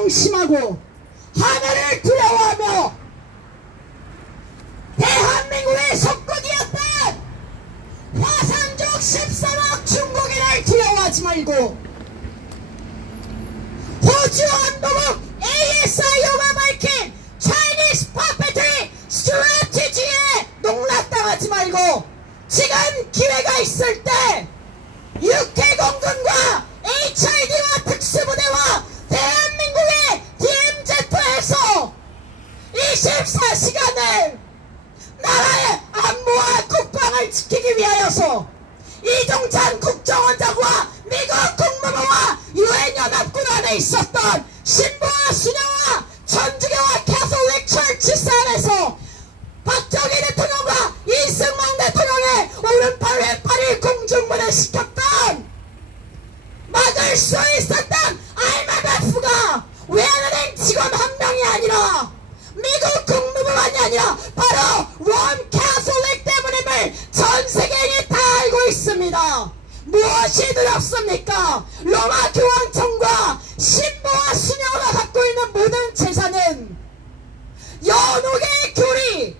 명심하고 하늘을 두려워하며 대한민국의 속국이었던 화산족 13억 중국인을 두려워하지 말고 호주 한도국 ASIO가 밝힌 Chinese Puppetry Strategy에 농락당하지 말고 지금 기회가 있을 때 육해공군과 HID와 특수부대와 대한민국의 DMZ에서 24시간을 나라의 안보와 국방을 지키기 위하여서 이종찬 국정원장과 미국 국무부와 유엔연합군 안에 있었던 신부와 수녀와 천주교와 캐톨릭 철치 산에서 박정희 대통령과 이승만 대통령의 오른팔 왼팔을 공중분해 시켰던 막을 수 있었던 IMF가 외환은행 직원 한 명이 아니라 미국 국무부만이 아니라 바로 롬 캐톨릭 때문임을 전 세계인이 다 알고 있습니다. 무엇이 두렵습니까? 로마 교황청과 신부와 수녀가 갖고 있는 모든 재산은 연옥의 교리,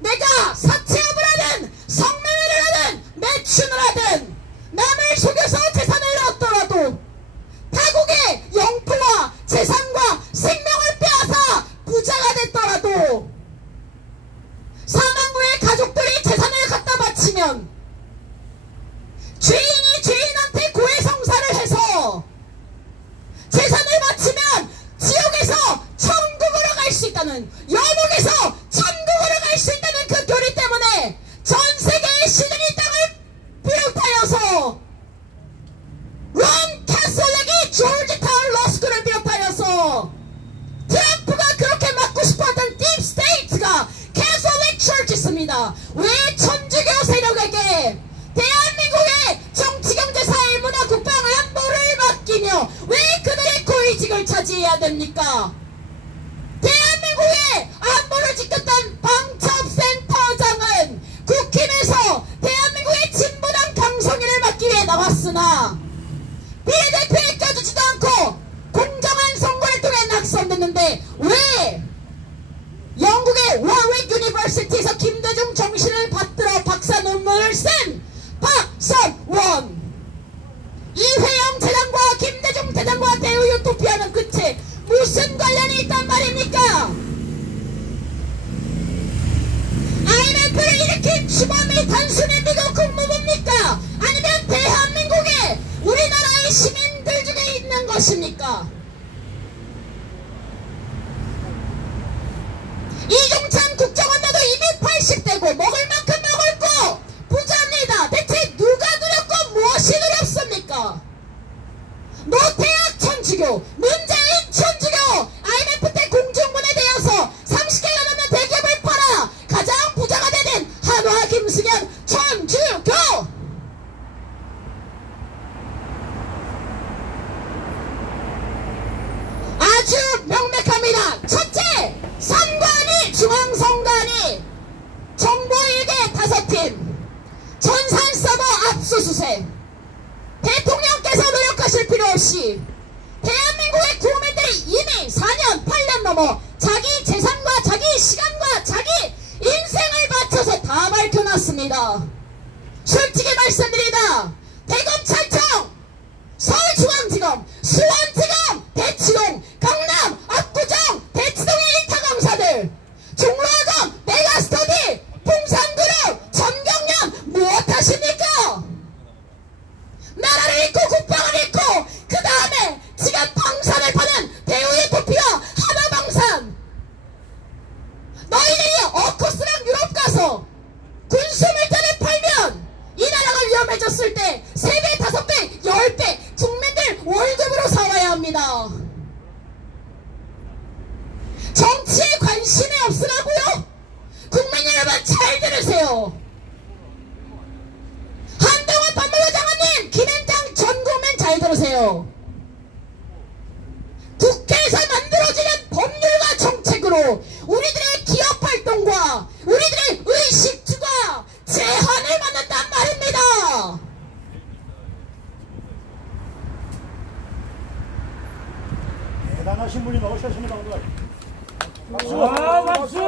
내가 사채업을 하든 성매매를 하든 매춘을 하든 남을 속여서 재산을 얻더라도 타국의 영토와 재산과 생명을 빼앗아 부자가 됐더라도 사망 후에 가족들이 재산을 갖다 바치면 죄인이 죄인한테 고해성사를 해서 재산을 바치면 지옥에서 천국으로 갈 수 있다는, 연옥에서 천국으로 갈 수 있다는 그 교리 때문에 전 세계의 시드니 땅을 비롯하여서 롬 캐톨릭이 조지타운 러스쿨을 비롯하여서 트럼프가 그렇게 막고 싶어하던 딥스테이트가 캐톨릭 처치입니다. 왜 천주교 세력에게 대한민국의 정치, 경제, 사회, 문화, 국방, 안보를 맡기며 왜 그들의 고위직을 차지해야 됩니까? 대한민국의 안보를 지켰던 방첩센터장은 국힘에서 대한민국의 진보당 강성인을 맡기 위해 나왔으나 비례대표에 껴주지도 않고 공정한 선거를 통해 낙선됐는데 왜 영국의 워윅 유니버시티에서 김대중 정신을 받들어 박사 논문을 쓴 박선원, 이회영 재단과 김대중 재단과 대우 유토피아는 그치 무슨 관련이 있단 말입니까? IMF를 일으킨 주범이 단순히 미국 국무부입니까? 아니면 대한민국의 우리나라의 시민들 중에 있는 것입니까? 이종찬 국정원장도 이미 80대고 먹을 만큼 먹을고 부자입니다. 대체 누가 두렵고 무엇이 두렵습니까? 노태악 천주교, 문재인 천주교, IMF 때 공중분해되어서 30개가 넘는 대기업을 팔아 가장 부자가 되는 한화 김승현 천주교! 아주 명백합니다. 첫째, 선관위, 중앙선관위, 정보일개 5팀, 전산 서버 압수수색. 대통령께서 노력하실 필요 없이 대한민국의 국민들이 이미 4년, 8년 넘어 자기 재산과 자기 시간과 자기 인생을 바쳐서 다 밝혀놨습니다. 솔직히 말씀드립니다. 대검찰청, 서울중앙지검, 수원지검, 대치동, 강남, 압구정, 대치동의 일타강사들, 종로학원, 메가스터디, 풍산그룹, 전경련 무엇하십니까? 나라를 잃고 국방을 잃고 그 다음에 지금 방산을 파는 대우유토피아 하나방산, 너희들이 어쿠스랑 유럽 가서 군수물자를 팔면 이 나라가 위험해졌을 때 3배, 5배, 10배 국민들 월급으로 살아야 합니다. 정치에 관심이 없으라고요? 국민 여러분 잘 들으세요. 한동훈 법무부 장관님, 김현장 전 국민 잘 들으세요. 국회에서 만들어지는 법률과 정책으로 우리들의 기업활동과 우리들의 의식주가 제한을 받는단 말입니다. 대단하신 분이 나오셨습니다 오늘. 박수!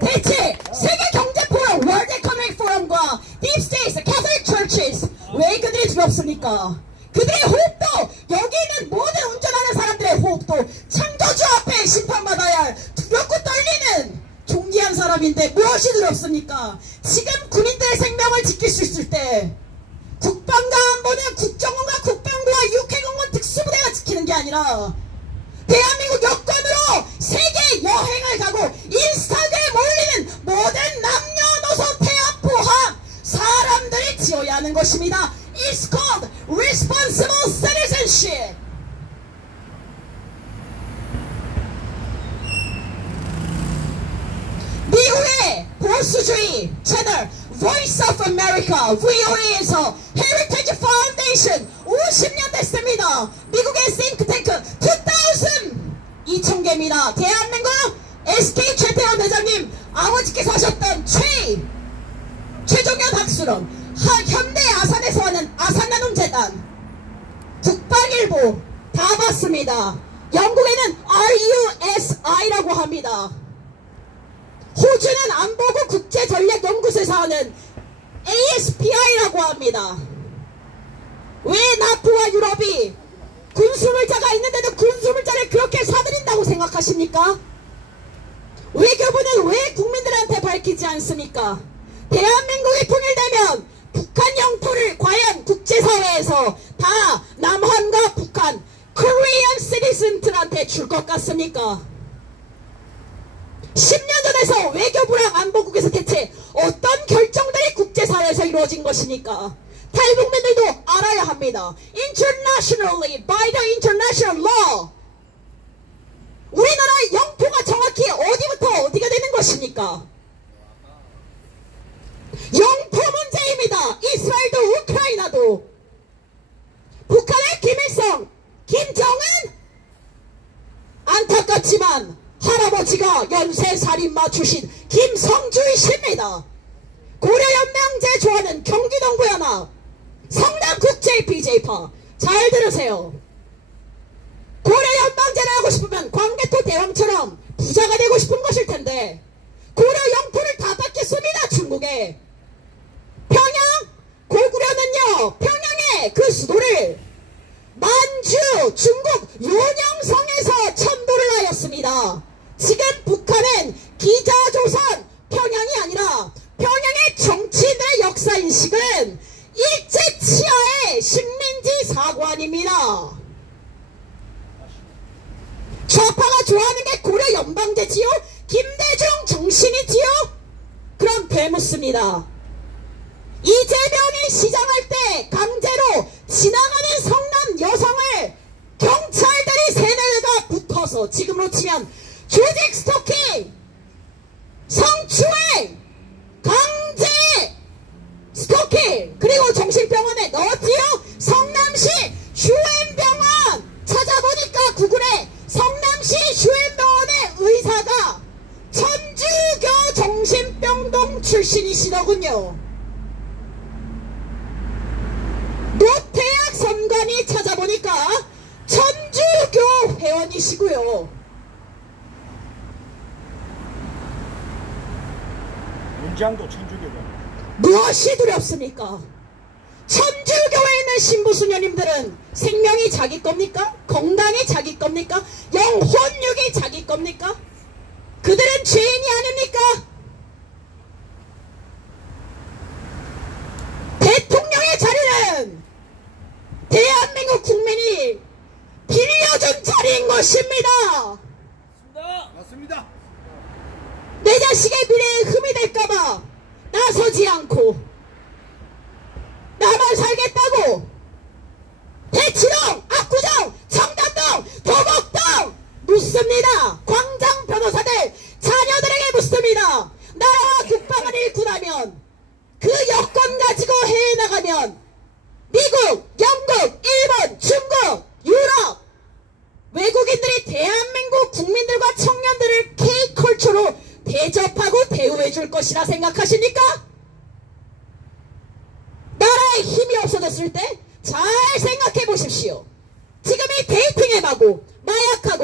대체 세계 경제 포럼, 월드 에코노믹 포럼과 딥스테이트, 캐톨릭 처치스 왜 그들이 두렵습니까? 그들의 호흡도, 여기 있는 모든 운전하는 사람들의 호흡도 창조주 앞에 심판받아야 할 두렵고 떨리는 존귀한 사람인데 무엇이 두렵습니까? 지금 군인들의 생명을 지킬 수 있을 때 국방과 안보는 국정원과 국방부와 육해공무원 특수부대가 지키는 게 아니라 대한민국 여권으로 세계 여행을 가고 인스타그램에 올리는 모든 남녀노소 태아 포함 사람들이 지어야 하는 것입니다. It's called responsible citizenship. 미국의 보수주의 채널 Voice of America VOA에서 Heritage Foundation 50년 됐습니다. 미국의 싱크탱크 2000개입니다. 대한민국 SK 최태원 회장님 아버지께서 하셨던 최종현 학술원 현대 아산에서 하는 아산나눔재단 국방일보 다 봤습니다. 영국에는 RUSI라고 합니다. 호주는 안보국 국제전략연구소에서 하는 ASPI라고 합니다. 왜 나토와 유럽이 군수물자가 있는데도 군수물자를 그렇게 사들인다고 생각하십니까? 외교부는 왜 국민들한테 밝히지 않습니까? 대한민국이 통일되면 북한 영토를 과연 국제사회에서 다 남한과 북한 Korean citizen들한테 줄 것 같습니까? 10년 전에서 외교부랑 안보국에서 대체 어떤 결정들이 국제사회에서 이루어진 것입니까? 탈북민들도 알아야 합니다. Internationally, by the international law. 우리나라의 영토가 정확히 어디부터 어디가 되는 것입니까? 영토 문제입니다. 이스라엘도 우크라이나도. 북한의 김일성, 김정은 안타깝지만 할아버지가 연쇄살인마 출신 김성주이십니다. 고려연맹제 좋아하는 경기동부연합 성남국제 BJ파 잘 들으세요. 고려연방제를 하고 싶으면 광개토 대왕처럼 부자가 되고 싶은 것일 텐데 고려 영토를 다 받겠습니다. 중국에. 평양 고구려는요 평양의 그 수도를 만주 중국 요녕성에서 천도를 하였습니다. 지금 북한은 기자조선 평양이 아니라 평양의 정치인들의 역사인식은 일제 치하의 식민지 사관입니다. 좌파가 좋아하는 게 고려 연방제지요? 김대중 정신이지요? 그럼 되묻습니다. 이재명이 시장할 때 강제로 지나가는 성남 여성을 경찰들이 세네가 붙어서 지금으로 치면 조직 스토킹, 성추행, 강제 스토킹, 그리고 정신병원에 넣었지요? 성남시 슈엠병원 찾아보니까 구글에 성남시 슈엠병원의 의사가 천주교 정신병동 출신이시더군요. 노태학 선관위 찾아보니까 천주교 회원이시고요. 문장도 천주교가. 무엇이 두렵습니까? 천주교에 있는 신부수녀님들은 생명이 자기 겁니까? 건강이 자기 겁니까? 영혼육이 자기 겁니까? 그들은 죄인이 아닙니까? 대통령의 자리는 대한민국 국민이 빌려준 자리인 것입니다. 맞습니다. 내 자식의 미래에 흠이 될까봐 나서지 않고 나만 살겠다고 대치동, 압구정, 청담동, 도곡동 묻습니다. 광장 변호사들 자녀들에게 묻습니다. 나라와 국방을 잃고 나면 그 여권 가지고 해외 나가면 미국, 영국, 일본, 중국, 유럽 외국인들이 대한민국 국민들과 청년들을 K컬처로 대접하고 대우해 줄 것이라 생각하십니까? 나라의 힘이 없어졌을 때 잘 생각해 보십시오. 지금 이 데이팅 앱하고 마약하고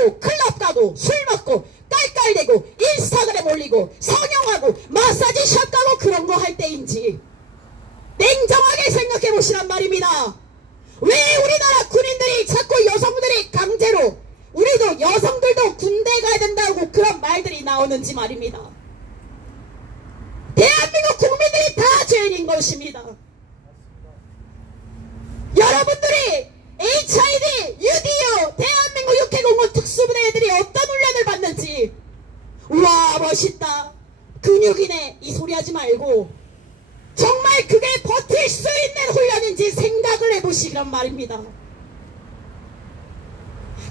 하고 술 먹고 깔깔대고 인스타그램 올리고 성형하고 마사지 샵 가고 그런 거 할 때인지 냉정하게 생각해 보시란 말입니다. 왜 우리나라 군인들이 자꾸 여성들이 강제로 우리도 여성들도 군대 가야 된다고 그런 말들이 나오는지 말입니다. 대한민국 국민들이 다 죄인인 것입니다. 여러분들이 HIV, UDO, 대한민국 육해공군 특수부대 애들이 어떤 훈련을 받는지 우와 멋있다 근육이네 이 소리 하지 말고 정말 그게 버틸 수 있는 훈련인지 생각을 해보시란 말입니다.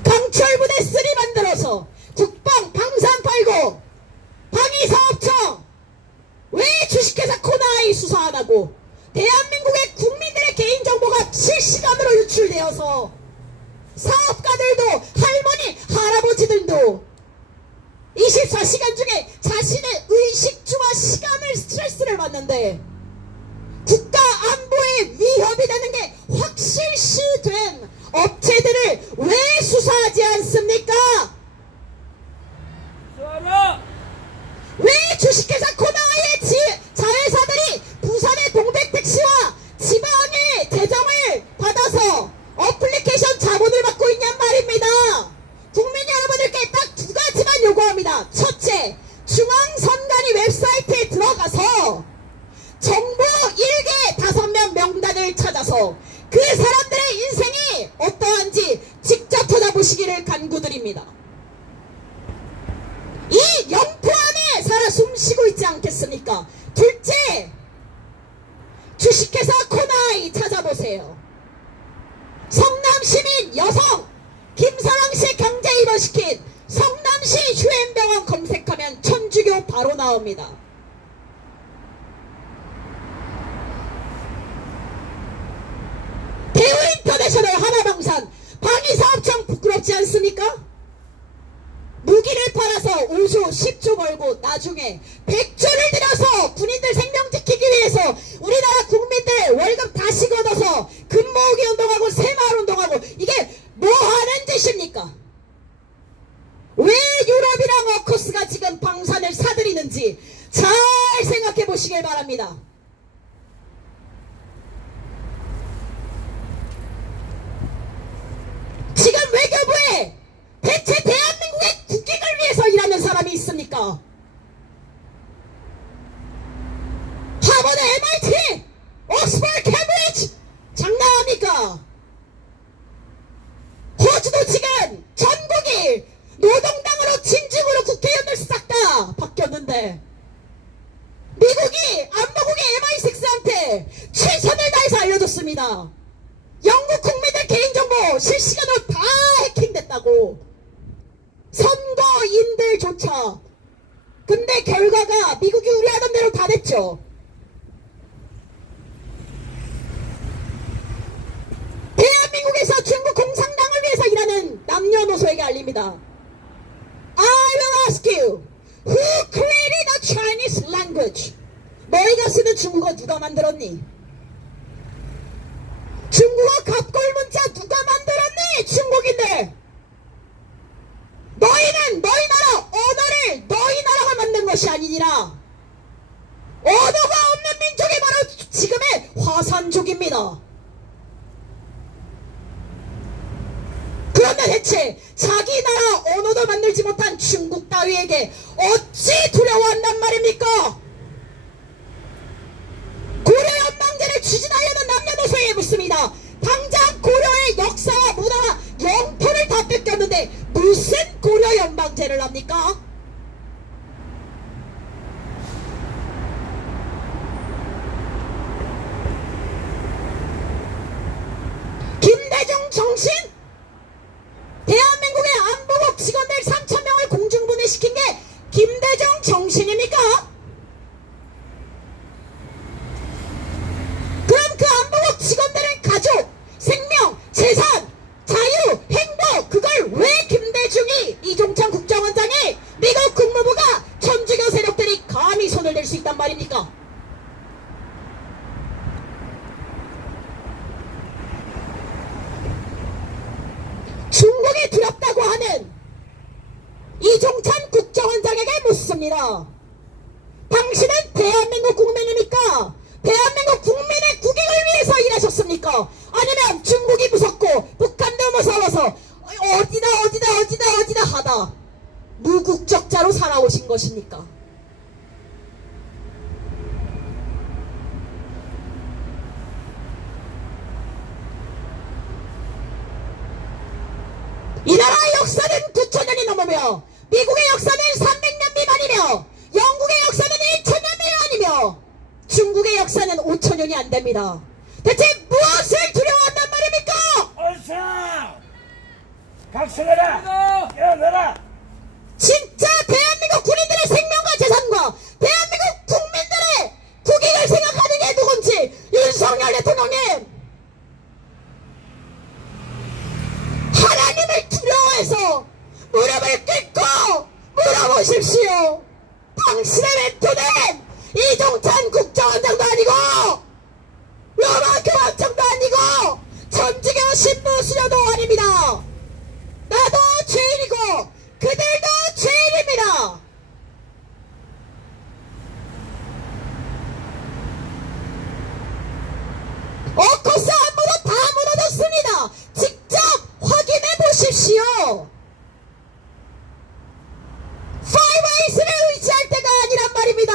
강철부대 3 만들어서 국방 방산 팔고 방위사업청 왜 주식회사 코나이 수사 안 하고 대한민국의 국민들의 개인정보가 실시간으로 유출되어서 사업가들도 할머니 할아버지들도 24시간 중에 자신의 의식주와 시간을 스트레스를 받는데 국가 안보에 위협이 되는 게 확실시된 업체들을 왜 수사하지 않습니까? 왜 주식회사 코나이의 자회사들이 부산의 동백택시와 지방의 재정을 받아서 어플리케이션 자본을 받고 있냔 말입니다. 국민 여러분들께 딱 2가지만 요구합니다. 첫째, 중앙선관위 웹사이트에 들어가서 정보 1개 5명 명단을 찾아서 그 사람들의 인생이 어떠한지 직접 찾아보시기를 간구드립니다. 이 영토 안에 살아 숨쉬고 있지 않겠습니까? 둘째, 주식회사 코나이 찾아보세요. 성남시민 여성 김사랑씨 강제 입원시킨 성남시 휴엠병원 검색하면 천주교 바로 나옵니다. 대우인터내셔널 하나방산 방위사업청 부끄럽지 않습니까? 무기를 팔아서 5조 10조 벌고 나중에 100조를 들여서 군인들 생명 지키기 위해서 우리나라 국민들 월급 다시 걷어서 금모으기 운동하고 새마을 운동하고 이게 뭐 하는 짓입니까? 왜 유럽이랑 어커스가 지금 방산을 사들이는지 잘 생각해 보시길 바랍니다. 지금 외교부에 대체 대한민국의 국익을 위해서 일하는 사람이 있습니까? 하버드, MIT, 옥스퍼드, 캠브리지 장난합니까? 호주도 지금 전국이 노동당으로 진중으로 국회의원들 싹 다 바뀌었는데 미국이 안보국의 MI6한테 최선을 다해서 알려줬습니다. 영국 국민들 개인정보 실시간으로 다 해킹됐다고. 선거인들조차. 근데 결과가 미국이 우려하던 대로 다 됐죠. 대한민국에서 중국 공산당을 위해서 일하는 남녀노소에게 알립니다. I will ask you, who created the Chinese language? 너희가 쓰는 중국어 누가 만들었니? 중국어 갑골문자 누가 만들었니? 중국인들. 너희는 너희 나라 언어를 너희 나라가 만든 것이 아니니라. 언어가 없는 민족이 바로 지금의 화산족입니다. 그런데 대체 자기 나라 언어도 만들지 못한 중국 따위에게 어찌 두려워한단 말입니까? 고려연방제를 추진하려는 남녀노소에게 묻습니다. 당장 고려의 역사와 문화와 영토를 다 뺏겼는데 무슨 고려연방제를 합니까? 김대중 정신? 대한민국의 안보국 직원들 3,000명을 공중분해시킨 게 김대중 정신입니까? 그럼 그 안보국 직원들의 가족, 생명, 재산, 자유, 행복 그걸 왜 김대중이 이종찬 국정원장이 미국 국무부가 천주교 세력들이 감히 손을 댈 수 있단 말입니까? 중국이 두렵다고 하는 일하셨습니다. 당신은 대한민국 국민입니까? 대한민국 국민의 국익을 위해서 일하셨습니까? 아니면 중국이 무섭고 북한도 무서워서 어디다 하다 무국적자로 살아오신 것입니까? 이 나라의 역사는 9,000년이 넘으며 미국의 역사는 300년 미만이며 영국의 역사는 1,000년 미만이며 중국의 역사는 5,000년이 안됩니다. 대체 무엇을 두려워한단 말입니까? 얼싸! 각성해라! 깨어나라! 진짜 대한민국 군인들의 생명과 재산과 대한민국 국민들의 국익을 생각하는 게 누군지 윤석열 대통령님, 하나님을 두려워해서 무릎을 꿇고 물어보십시오. 당신의 멘토는 이종찬 국정원장도 아니고 로마 교황청도 아니고 천주교 신부 수녀도 아닙니다. 나도 죄인이고 그들도 죄인입니다. 코스 안무도 다 무너졌습니다. 직접 확인해 보십시오. 파이브웨이스를 의지할 때가 아니란 말입니다.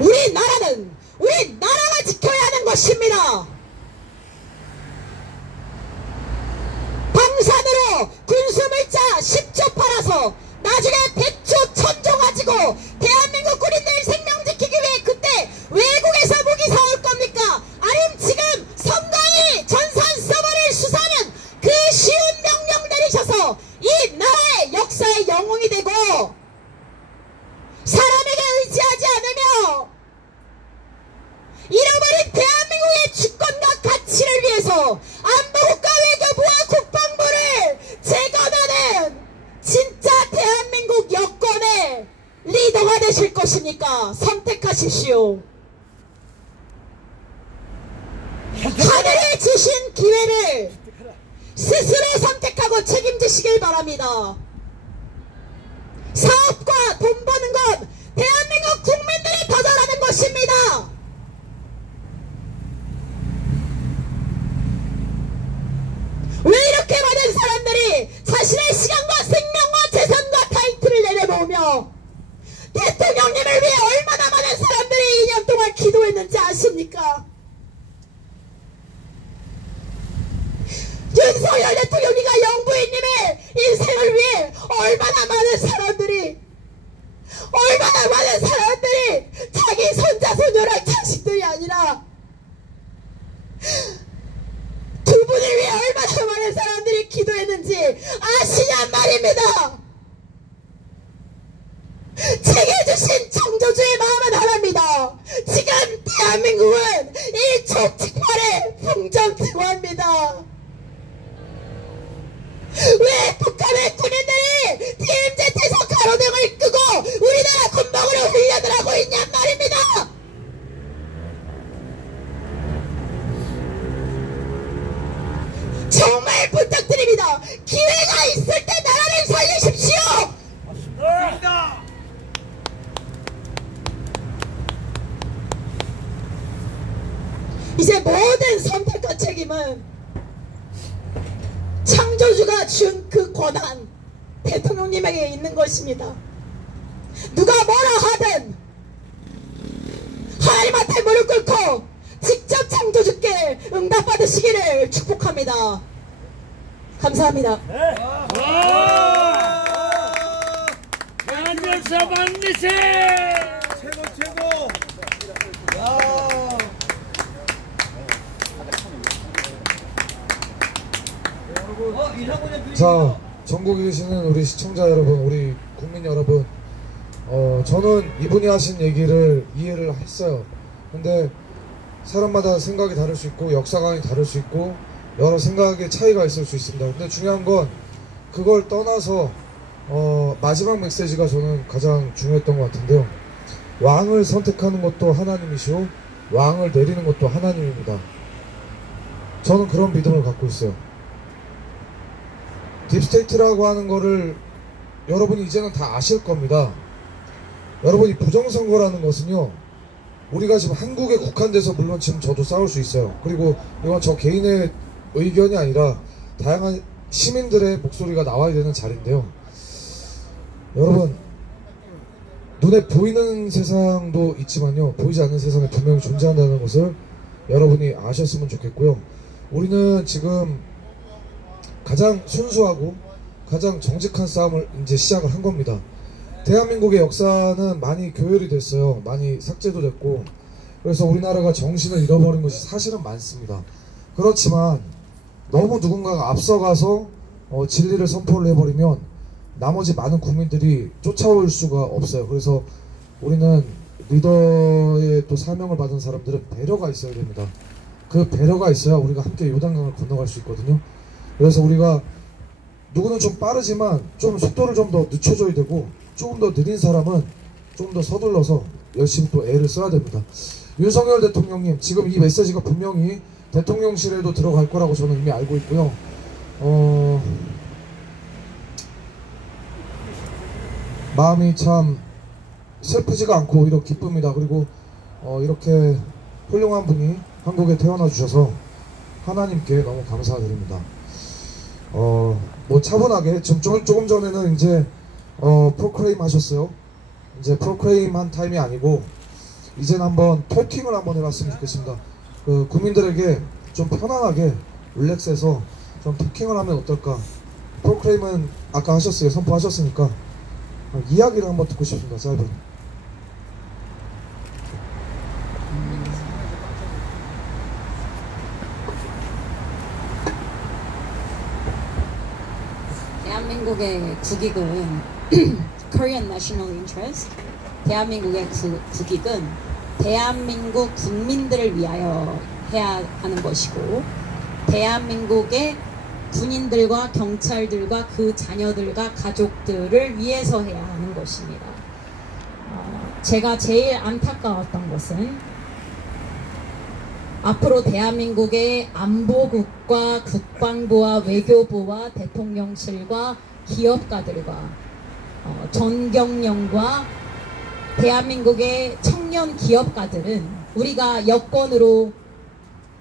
우리나라는 우리나라가 지켜야 하는 것입니다. 방산으로 군수물자 10조 팔아서 나중에 100조 1000조 가지고 대한민국 군인들 생명 지키기 위해 그때 외국에서 무기 사올 겁니까? 아니면 지금 성강이 전산 서버를 수사하는 그 쉬운 명령 내리셔서 이 나라의 역사의 영웅이 되고 사람에게 의지하지 않으며 잃어버린 대한민국의 주권과 가치를 위해서 안보국가 외교부와 국방부를 재건하는 진짜 대한민국 여권의 리더가 되실 것입니까? 선택하십시오. 하늘이 주신 기회를 스스로 선택하고 책임지시길 바랍니다. 사업과 돈 버는 것 대한민국 국민들이 더 잘하는 것입니다. 왜 이렇게 많은 사람들이 자신의 시간과 생명과 재산과 타이틀을 내려놓으며 대통령님을 위해 얼마나 많은 사람들이 2년 동안 기도했는지 아십니까? 윤석열 대통령님과 영부인님의 인생을 위해 얼마나 많은 사람들이 자기 손자 손녀랑 자식들이 아니라 두 분을 위해 얼마나 많은 사람들이 기도했는지 아시냔 말입니다. 책임주신 창조주의 마음은 하나입니다. 지금 대한민국은 일촉즉발의 풍전등화입니다. 왜 북한의 군인들이 TMZ에서 가로등을 끄고 우리나라 군복으로 훈련을 하고 있냔 말입니다. 정말 부탁드립니다. 기회가 있을 때 나라를 살리십시오. 맞습니다. 이제 모든 선택과 책임은 창조주가 준 그 권한 대통령님에게 있는 것입니다. 누가 뭐라 하든 하나님한테 무릎 꿇고 직접 창조주께 응답받으시기를 축복합니다. 감사합니다. 네. 대한민국 반드시 최고. 자, 전국에 계시는 우리 시청자 여러분, 우리 국민 여러분, 저는 이분이 하신 얘기를 이해를 했어요. 근데 사람마다 생각이 다를 수 있고 역사관이 다를 수 있고 여러 생각의 차이가 있을 수 있습니다. 근데 중요한 건 그걸 떠나서 마지막 메시지가 저는 가장 중요했던 것 같은데요. 왕을 선택하는 것도 하나님이시오, 왕을 내리는 것도 하나님입니다. 저는 그런 믿음을 갖고 있어요. 딥스테이트라고 하는 거를 여러분이 이제는 다 아실 겁니다. 여러분이 부정선거라는 것은요, 우리가 지금 한국에 국한돼서 물론 지금 저도 싸울 수 있어요. 그리고 이건 저 개인의 의견이 아니라 다양한 시민들의 목소리가 나와야 되는 자리인데요. 여러분, 눈에 보이는 세상도 있지만요, 보이지 않는 세상에 분명히 존재한다는 것을 여러분이 아셨으면 좋겠고요. 우리는 지금 가장 순수하고 가장 정직한 싸움을 이제 시작을 한 겁니다. 대한민국의 역사는 많이 교열이 됐어요. 많이 삭제도 됐고, 그래서 우리나라가 정신을 잃어버린 것이 사실은 많습니다. 그렇지만 너무 누군가가 앞서가서 진리를 선포를 해버리면 나머지 많은 국민들이 쫓아올 수가 없어요. 그래서 우리는 리더의 또 사명을 받은 사람들은 배려가 있어야 됩니다. 그 배려가 있어야 우리가 함께 요단강을 건너갈 수 있거든요. 그래서 우리가 누구는 좀 빠르지만 좀 속도를 좀 더 늦춰줘야 되고, 조금 더 느린 사람은 좀 더 서둘러서 열심히 또 애를 써야 됩니다. 윤석열 대통령님, 지금 이 메시지가 분명히 대통령실에도 들어갈 거라고 저는 이미 알고 있고요. 마음이 참 슬프지가 않고 오히려 기쁩니다. 그리고 이렇게 훌륭한 분이 한국에 태어나 주셔서 하나님께 너무 감사드립니다. 뭐 차분하게 조금 전에는 이제 프로크레임 하셨어요. 이제 프로크레임 한 타임이 아니고 이제는 한번 토킹을 한번 해봤으면 좋겠습니다. 그 국민들에게 좀 편안하게 릴렉스해서 좀 토킹을 하면 어떨까. 프로크레임은 아까 하셨어요. 선포하셨으니까 이야기를 한번 듣고 싶습니다. 짧은. 대한민국의 국익은 Korean National Interest. 대한민국의 국익은 대한민국 국민들을 위하여 해야 하는 것이고, 대한민국의 군인들과 경찰들과 그 자녀들과 가족들을 위해서 해야 하는 것입니다. 제가 제일 안타까웠던 것은 앞으로 대한민국의 안보국과 국방부와 외교부와 대통령실과 기업가들과 전경련과 대한민국의 청년 기업가들은 우리가 여권으로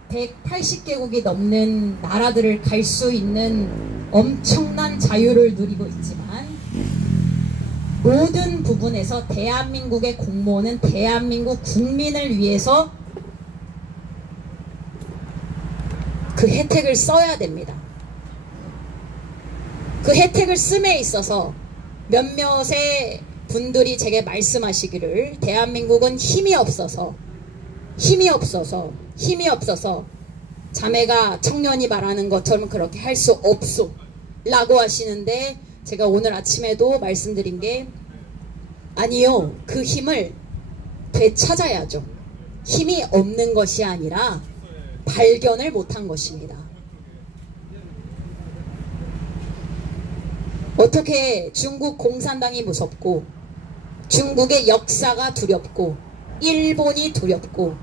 180개국이 넘는 나라들을 갈 수 있는 엄청난 자유를 누리고 있지만, 모든 부분에서 대한민국의 공무원은 대한민국 국민을 위해서 그 혜택을 써야 됩니다. 그 혜택을 씀에 있어서 몇몇의 분들이 제게 말씀하시기를, 대한민국은 힘이 없어서 자매가 청년이 말하는 것처럼 그렇게 할 수 없소 라고 하시는데, 제가 오늘 아침에도 말씀드린 게, 아니요, 그 힘을 되찾아야죠. 힘이 없는 것이 아니라 발견을 못한 것입니다. 어떻게 중국 공산당이 무섭고, 중국의 역사가 두렵고, 일본이 두렵고,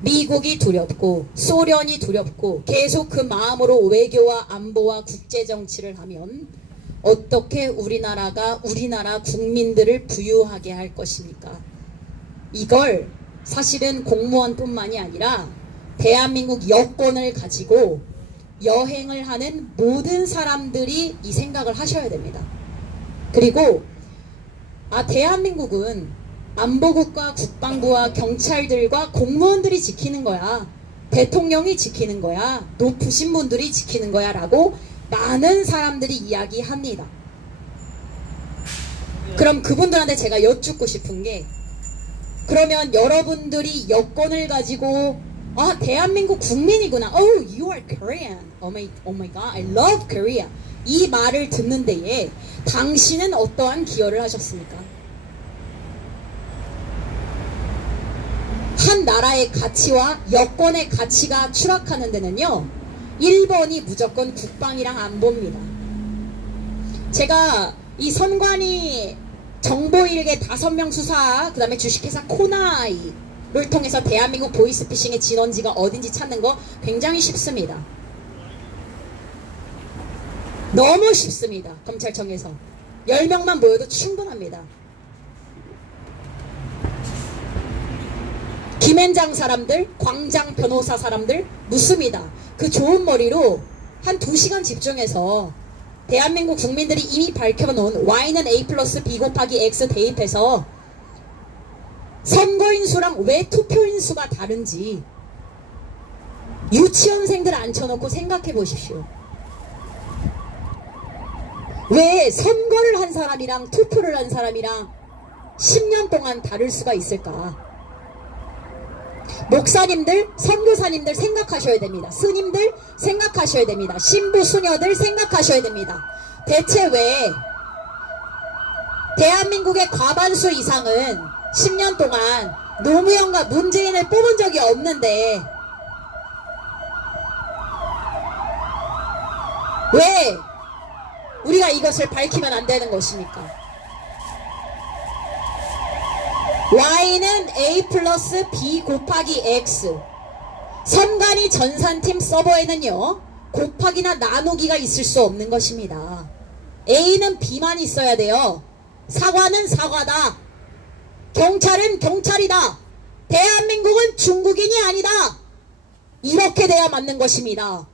미국이 두렵고, 소련이 두렵고, 계속 그 마음으로 외교와 안보와 국제정치를 하면 어떻게 우리나라가 우리나라 국민들을 부유하게 할 것입니까? 이걸 사실은 공무원뿐만이 아니라 대한민국 여권을 가지고 여행을 하는 모든 사람들이 이 생각을 하셔야 됩니다. 그리고 대한민국은 안보국과 국방부와 경찰들과 공무원들이 지키는 거야, 대통령이 지키는 거야, 높으신 분들이 지키는 거야 라고 많은 사람들이 이야기합니다. 그럼 그분들한테 제가 여쭙고 싶은 게, 그러면 여러분들이 여권을 가지고 대한민국 국민이구나, Oh, you are Korean, oh my God, I love Korea, 이 말을 듣는 데에 당신은 어떠한 기여를 하셨습니까? 한 나라의 가치와 여권의 가치가 추락하는 데는요, 1번이 무조건 국방이랑 안보입니다. 제가 이 선관위 정보일개 5명 수사, 그 다음에 주식회사 코나이, 통해서 대한민국 보이스피싱의 진원지가 어딘지 찾는 거 굉장히 쉽습니다. 너무 쉽습니다. 검찰청에서 10명만 모여도 충분합니다. 김앤장 사람들, 광장 변호사 사람들 묻습니다. 그 좋은 머리로 한 2시간 집중해서 대한민국 국민들이 이미 밝혀놓은 Y는 A 플러스 B 곱하기 X 대입해서 선거인 수랑 왜 투표인 수가 다른지 유치원생들 앉혀놓고 생각해 보십시오. 왜 선거를 한 사람이랑 투표를 한 사람이랑 10년 동안 다를 수가 있을까? 목사님들, 선교사님들 생각하셔야 됩니다. 스님들 생각하셔야 됩니다. 신부, 수녀들 생각하셔야 됩니다. 대체 왜 대한민국의 과반수 이상은 10년 동안 노무현과 문재인을 뽑은 적이 없는데 왜 우리가 이것을 밝히면 안 되는 것입니까? Y는 A 플러스 B 곱하기 X. 선관위 전산팀 서버에는요 곱하기나 나누기가 있을 수 없는 것입니다. A는 B만 있어야 돼요. 사과는 사과다. 경찰은 경찰이다. 대한민국은 중국인이 아니다. 이렇게 돼야 맞는 것입니다.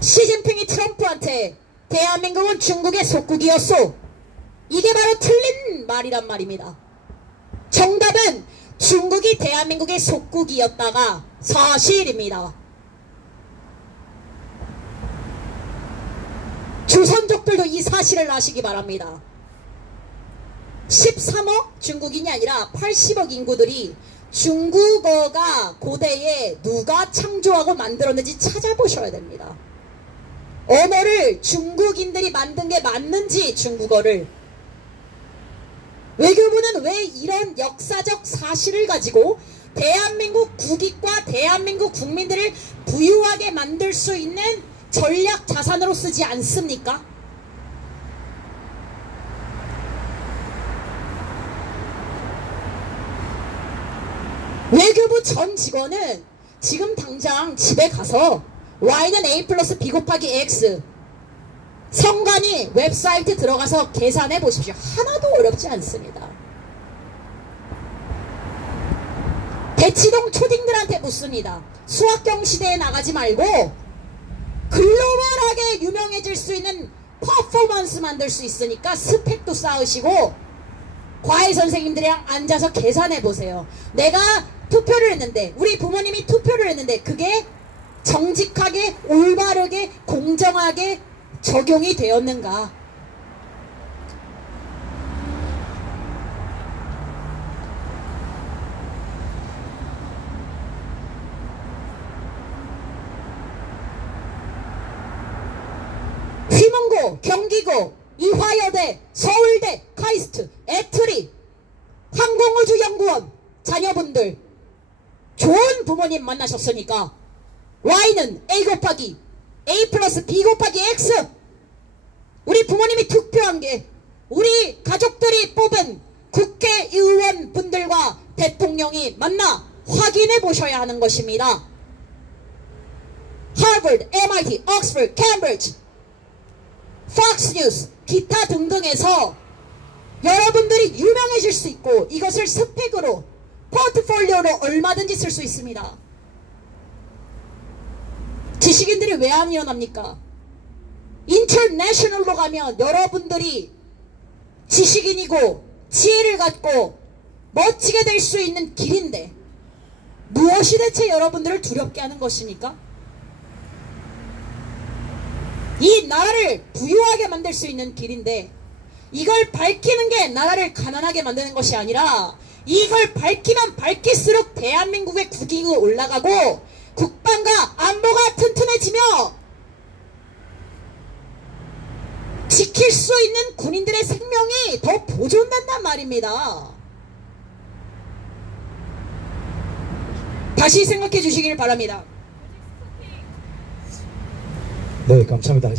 시진핑이 트럼프한테 대한민국은 중국의 속국이었소. 이게 바로 틀린 말이란 말입니다. 정답은 중국이 대한민국의 속국이었다가 사실입니다. 조선족들도 이 사실을 아시기 바랍니다. 13억 중국인이 아니라 80억 인구들이 중국어가 고대에 누가 창조하고 만들었는지 찾아보셔야 됩니다. 언어를 중국인들이 만든 게 맞는지 중국어를 외교부는 왜 이런 역사적 사실을 가지고 대한민국 국익과 대한민국 국민들을 부유하게 만들 수 있는 전략 자산으로 쓰지 않습니까? 외교부 전 직원은 지금 당장 집에 가서 Y는 A 플러스 B 곱하기 X 선관위 웹사이트 들어가서 계산해 보십시오. 하나도 어렵지 않습니다. 대치동 초딩들한테 묻습니다. 수학경 시대에 나가지 말고 글로벌하게 유명해질 수 있는 퍼포먼스 만들 수 있으니까 스펙도 쌓으시고 과외 선생님들이랑 앉아서 계산해 보세요. 내가 투표를 했는데 우리 부모님이 투표를 했는데 그게 정직하게 올바르게 공정하게 적용이 되었는가? 휘문고, 경기고, 이화여대, 서울대, 카이스트, 애트리, 항공우주연구원 자녀분들 좋은 부모님 만나셨으니까 Y는 A 곱하기 A 플러스 B 곱하기 X. 우리 부모님이 투표한 게 우리 가족들이 뽑은 국회의원 분들과 대통령이 맞나 확인해 보셔야 하는 것입니다. 하버드, MIT, 옥스퍼드, 캠브리지, 팍스 뉴스, 기타 등등에서 여러분들이 유명해질 수 있고 이것을 스펙으로 포트폴리오로 얼마든지 쓸 수 있습니다. 지식인들이 왜 안 일어납니까? 인터내셔널로 가면 여러분들이 지식인이고 지혜를 갖고 멋지게 될 수 있는 길인데 무엇이 대체 여러분들을 두렵게 하는 것입니까? 이 나라를 부유하게 만들 수 있는 길인데 이걸 밝히는 게 나라를 가난하게 만드는 것이 아니라 이걸 밝히면 밝힐수록 대한민국의 국익이 올라가고 국방과 안보가 튼튼해지며 지킬 수 있는 군인들의 생명이 더 보존된단 말입니다. 다시 생각해 주시길 바랍니다. 네, 감사합니다.